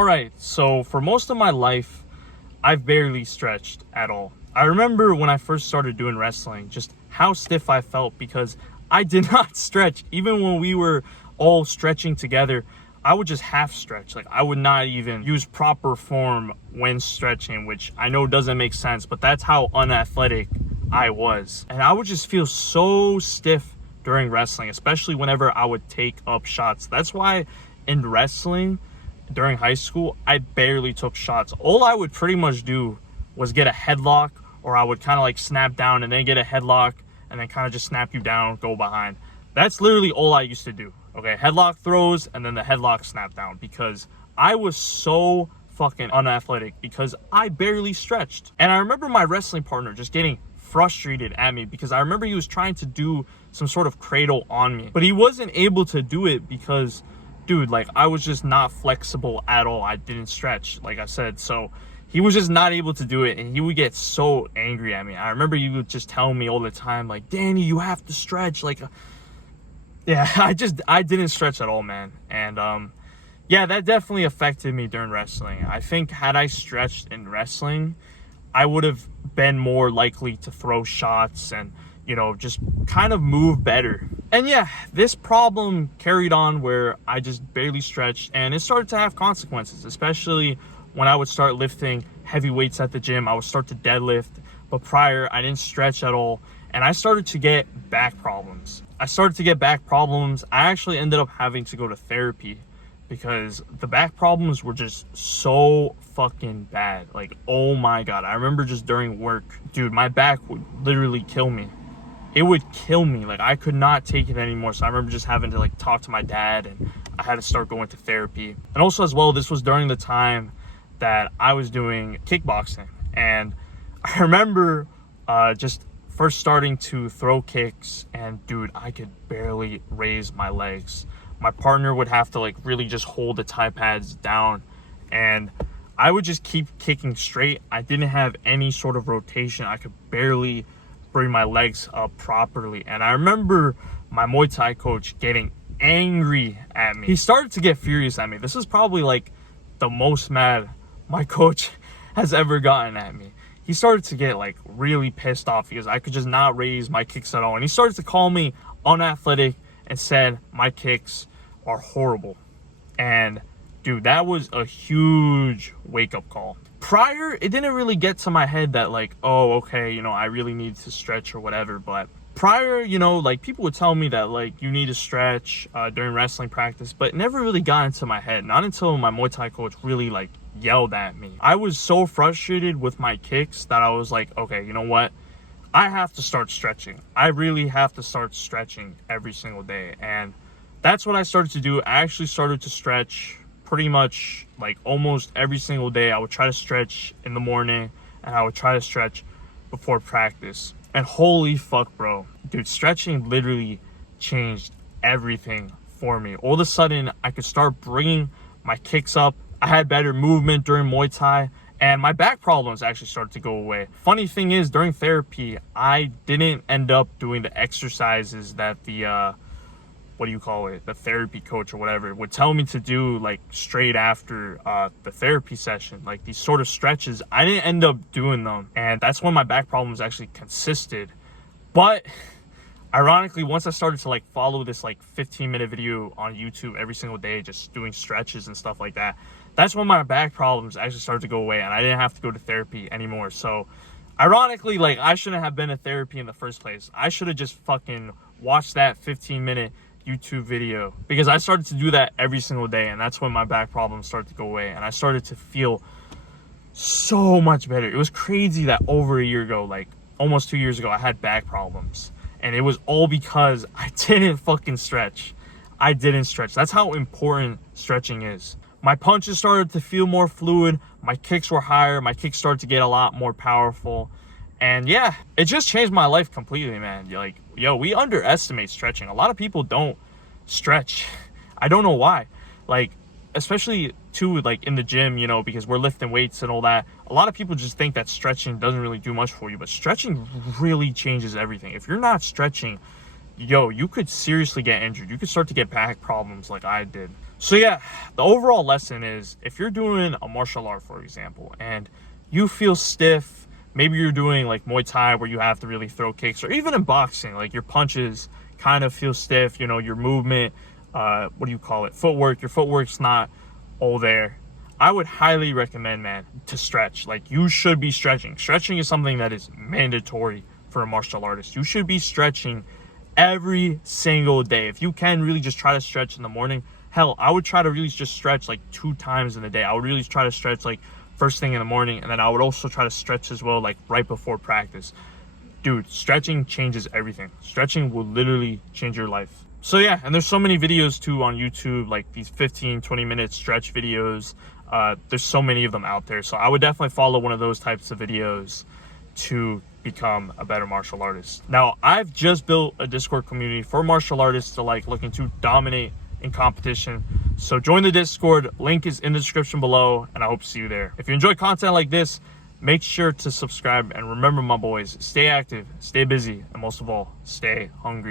All right, so for most of my life, I've barely stretched at all. I remember when I first started doing wrestling, just how stiff I felt because I did not stretch. Even when we were all stretching together, I would just half stretch. Like, I would not even use proper form when stretching, which I know doesn't make sense, but that's how unathletic I was. And I would just feel so stiff during wrestling, especially whenever I would take up shots. That's why in wrestling during high school, I barely took shots. All I would pretty much do was get a headlock, or I would kind of like snap down and then get a headlock and then kind of just snap you down, go behind. That's literally all I used to do. Okay, headlock throws and then the headlock snap down, because I was so fucking unathletic because I barely stretched. And I remember my wrestling partner just getting frustrated at me because I remember he was trying to do some sort of cradle on me, but he wasn't able to do it because, dude, like, I was just not flexible at all. I didn't stretch, like I said. So he was just not able to do it, and he would get so angry at me. I remember he would just tell me all the time, like, Danny, you have to stretch. Like, yeah, I didn't stretch at all, man. And yeah, that definitely affected me during wrestling. I think had I stretched in wrestling, I would have been more likely to throw shots and, you know, just kind of move better. And yeah, this problem carried on where I just barely stretched, and it started to have consequences, especially when I would start lifting heavy weights at the gym. I would start to deadlift, but prior I didn't stretch at all, and I started to get back problems. I actually ended up having to go to therapy because the back problems were just so fucking bad. Like, oh my God. I remember just during work, dude, my back would literally kill me. It would kill me. Like, I could not take it anymore. So I remember just having to like talk to my dad, and I had to start going to therapy. And also as well, this was during the time that I was doing kickboxing. And I remember just first starting to throw kicks, and dude, I could barely raise my legs. My partner would have to like really just hold the Thai pads down, and I would just keep kicking straight. I didn't have any sort of rotation. I could barely bring my legs up properly. And I remember my Muay Thai coach getting angry at me. He started to get furious at me. This is probably like the most mad my coach has ever gotten at me. He started to get like really pissed off because I could just not raise my kicks at all. And he started to call me unathletic and said my kicks are horrible. And dude, that was a huge wake-up call. Prior, it didn't really get to my head that like, oh, okay, you know, I really need to stretch or whatever. But prior, you know, like, people would tell me that like you need to stretch during wrestling practice, but it never really got into my head. Not until my Muay Thai coach really like yelled at me. I was so frustrated with my kicks that I was like, okay, you know what? I have to start stretching. I really have to start stretching every single day. And that's what I started to do. I actually started to stretch pretty much like almost every single day. I would try to stretch in the morning, and I would try to stretch before practice. And holy fuck, bro. Dude, stretching literally changed everything for me. All of a sudden, I could start bringing my kicks up. I had better movement during Muay Thai, and my back problems actually started to go away. Funny thing is, during therapy, I didn't end up doing the exercises that the the therapy coach or whatever would tell me to do like straight after the therapy session. Like these sort of stretches, I didn't end up doing them, and that's when my back problems actually consisted. But ironically, once I started to like follow this like 15-minute video on YouTube every single day, just doing stretches and stuff like that, that's when my back problems actually started to go away, and I didn't have to go to therapy anymore. So ironically, like, I shouldn't have been in therapy in the first place. I should have just fucking watched that 15-minute YouTube video, because I started to do that every single day, and that's when my back problems started to go away, and I started to feel so much better. It was crazy that over a year ago, like almost 2 years ago, I had back problems, and it was all because I didn't fucking stretch. I didn't stretch. That's how important stretching is. My punches started to feel more fluid. My kicks were higher. My kicks started to get a lot more powerful. And yeah, it just changed my life completely, man. Like, yo, we underestimate stretching. A lot of people don't stretch. I don't know why. Like, especially too, like in the gym, you know, because we're lifting weights and all that. A lot of people just think that stretching doesn't really do much for you, but stretching really changes everything. If you're not stretching, yo, you could seriously get injured. You could start to get back problems like I did. So yeah, the overall lesson is, if you're doing a martial art, for example, and you feel stiff, maybe you're doing like Muay Thai where you have to really throw kicks, or even in boxing, like your punches kind of feel stiff, you know, your movement, what do you call it? Footwork, your footwork's not all there. I would highly recommend, man, to stretch. Like, you should be stretching. Stretching is something that is mandatory for a martial artist. You should be stretching every single day. If you can, really just try to stretch in the morning. Hell, I would try to really just stretch like 2 times in the day. I would really try to stretch like first thing in the morning, and then I would also try to stretch as well like right before practice. Dude, stretching changes everything. Stretching will literally change your life. So yeah, and there's so many videos too on YouTube, like these 15-20 minute stretch videos. There's so many of them out there, so I would definitely follow one of those types of videos to become a better martial artist. Now, I've just built a Discord community for martial artists to like looking to dominate in competition. So join the Discord, link is in the description below, and I hope to see you there. If you enjoy content like this, make sure to subscribe, and remember, my boys, stay active, stay busy, and most of all, stay hungry.